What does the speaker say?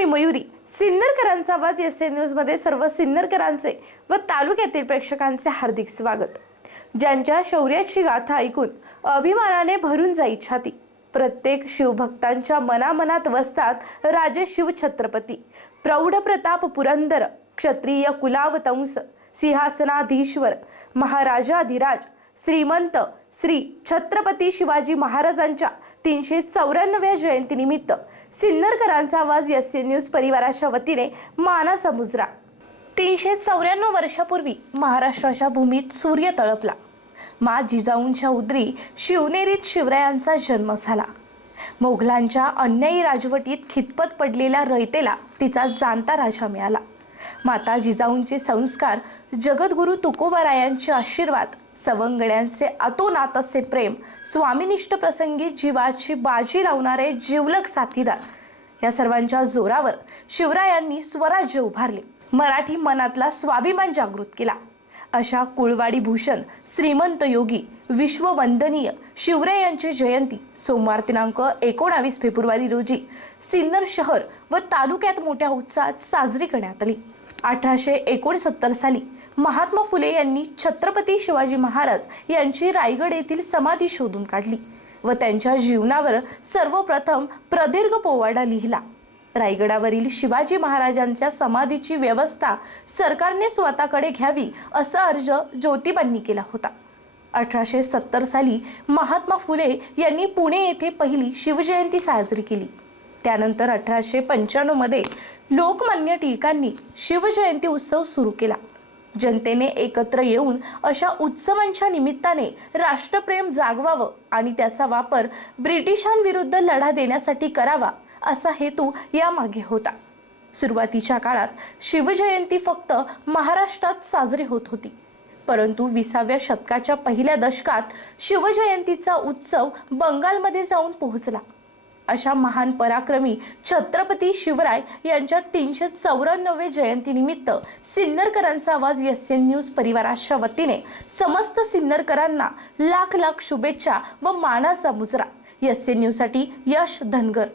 मी मयुरी. सिन्नरकरांचा आवाज S N न्यूजमध्ये सर्व सिन्नरकरांचे व तालुक्यातील प्रेक्षकांचे हार्दिक स्वागत. ज्यांच्या शौर्याची गाथा ऐकून अभिमानाने भरून जाई छाती. प्रत्येक शिवभक्तांच्या मनामनात वसतात राजे शिव छत्रपती. प्रौढ प्रताप पुरंदर क्षत्रिय कुलावतंस सिंहासनाधीश्वर महाराजाधिराज श्रीमंत श्री छत्रपती शिवाजी महाराजांच्या तीनशे चौऱ्याण्णव्या जयंतीनिमित्त सिन्नरकरांचा आवाज एस सी न्यूज परिवाराच्या वतीने मानाचा मुजरा. तीनशे चौऱ्याण्णव वर्षापूर्वी महाराष्ट्राच्या भूमीत सूर्य तळपला. मा जिजाऊंच्या उदरी शिवनेरीत शिवरायांचा जन्म झाला. मोघलांच्या अन्यायी राजवटीत खितपत पडलेल्या रयतेला तिचा जाणता राजा मिळाला. माता जिजाऊंचे संस्कार जगद्गुरु तुकोबारायांचे आशीर्वाद सवंगड्यांचे अतोनात असे प्रेम स्वामिनिष्ठ प्रसंगी जीवाची बाजी लावणारे जिवलग साथीदार. या सर्वांच्या जोरावर शिवरायांनी स्वराज्य उभारले. मराठी मनातला स्वाभिमान जागृत केला. अशा कुळवाडी भूषण श्रीमंत योगी विश्ववंदनीय शिवरे यांची जयंती सोमवार दिनांक एकोणावीस फेब्रुवारी रोजी सिन्नर शहर व तालुक्यात मोठ्या उत्साहात साजरी करण्यात आली. अठराशे एकोणसत्तर साली महात्मा फुले यांनी छत्रपती शिवाजी महाराज यांची रायगड येथील समाधी शोधून काढली व त्यांच्या जीवनावर सर्वप्रथम प्रदीर्घ पोवाडा लिहिला. रायगडावरील शिवाजी महाराजांच्या समाधीची व्यवस्था सरकारने स्वतःकडे घ्यावी असा अर्ज ज्योतिबांनी केला होता. अठराशे सत्तर साली महात्मा फुले यांनी पुणे येथे पहिली शिवजयंती साजरी केली. त्यानंतर अठराशे पंच्याण्णवमध्ये लोकमान्य टिळकांनी शिवजयंती उत्सव सुरू केला. जनतेने एकत्र येऊन अशा उत्सवांच्या निमित्ताने राष्ट्रप्रेम जागवावं आणि त्याचा वापर ब्रिटिशांविरुद्ध लढा देण्यासाठी करावा असा हेतू यामागे होता. सुरुवातीच्या काळात शिवजयंती फक्त महाराष्ट्रात साजरी होत होती. परंतु विसाव्या शतकाच्या पहिल्या दशकात शिवजयंतीचा उत्सव बंगालमध्ये जाऊन पोहोचला. अशा महान पराक्रमी छत्रपती शिवराय यांच्या तीनशे चौऱ्याण्णवे जयंतीनिमित्त सिन्नरकरांचा आवाज एस एन न्यूज परिवाराच्या वतीने समस्त सिन्नरकरांना लाख लाख शुभेच्छा व मानाचा मुजरा. एस एन न्यूजसाठी यश धनगर.